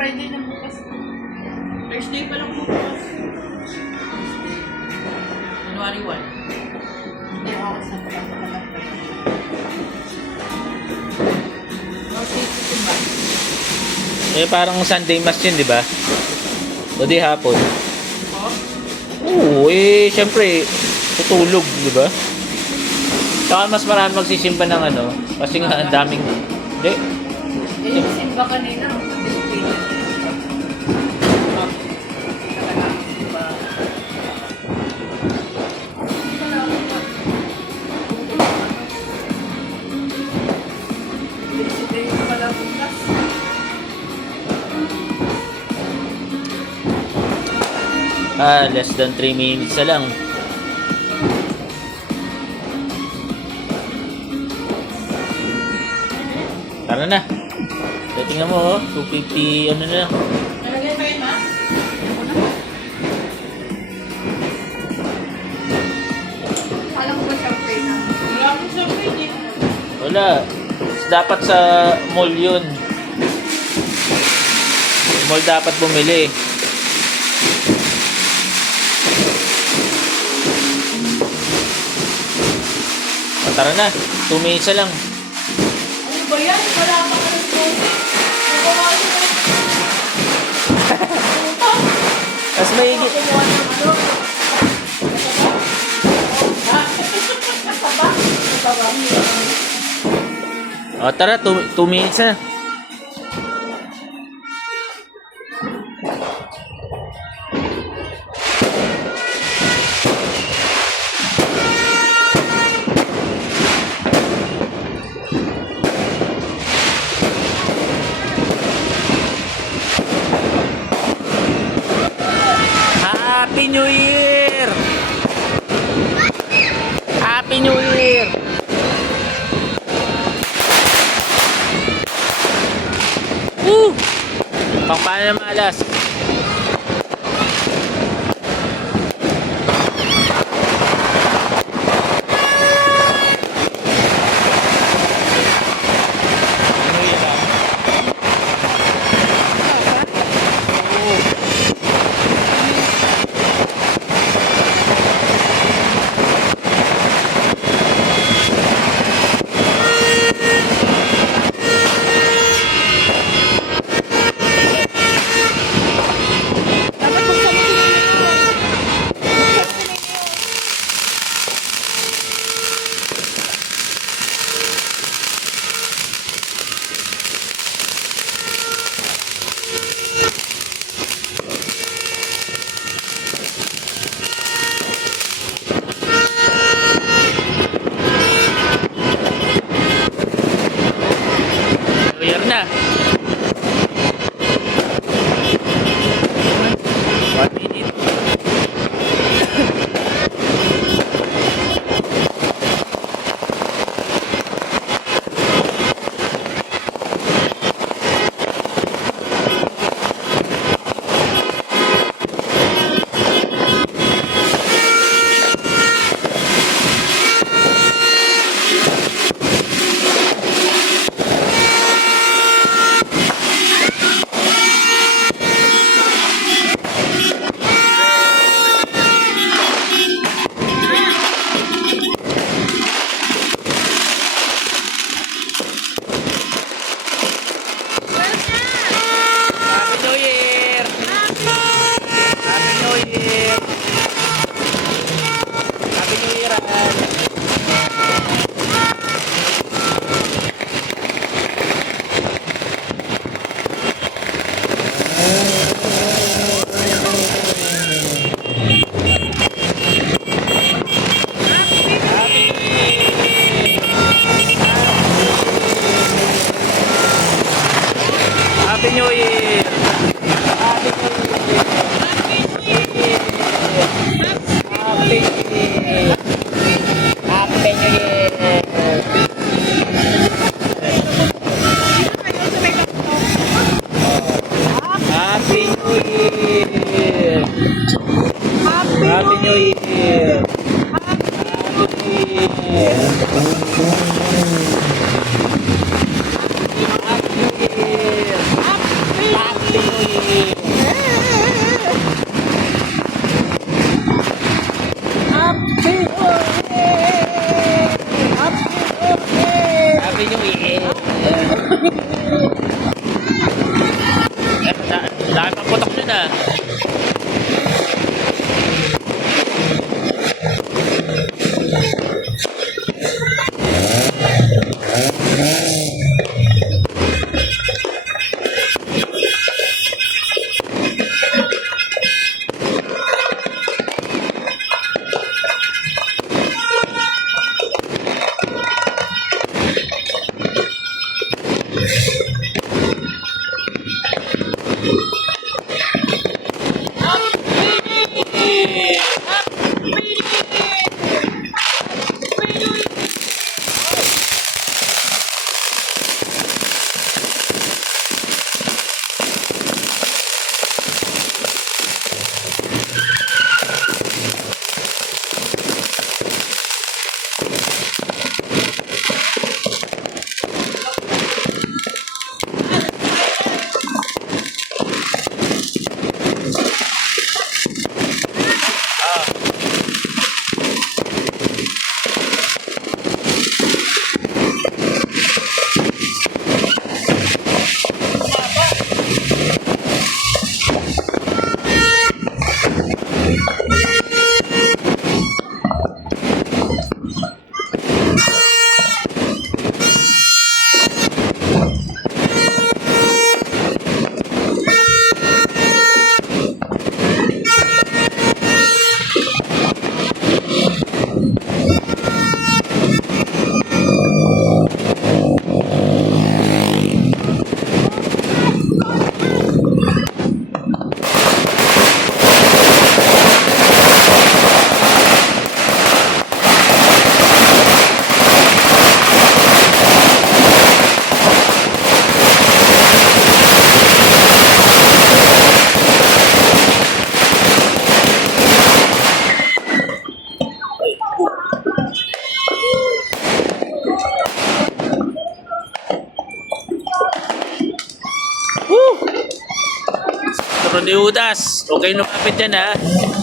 Friday na bukas. Thursday pa lang bukas. January 1. Hindi ako sa pagkakalang. Eh, parang Sunday Mass yun, di ba? O di hapon. Oo, eh, syempre, tutulog, di ba? Saka mas marami magsisimba ng ano, kasi nga ang daming... Hindi. Eh, yung simba kanina, Pilipino. Less than 3 minutes na lang. Tara na. So, tingnan mo, 250, ano na lang. Nalagay pa yun, ma? Alam ko ba champagne na? Wala akong champagne eh. Wala. Dapat sa mall yun. Mall dapat bumili. O, tara na. 2 minutes na lang. Ano ba yan? Wala pa ka ng coffee. Mas mahigit. O, tara. 2 minutes na. Happy New Year! Happy New Year! Woo! Pang paano na malas? Clear na. 1 minute. Happy New Year! Happy New Year! Happy New Year, Al! Happy New Year! Happy New Year! Happy New Year! Happy New Year! Happy New Year! Happy New Year! Happy New Year! Happy New Year! Rodiudas. Okay, lumapit yan ha.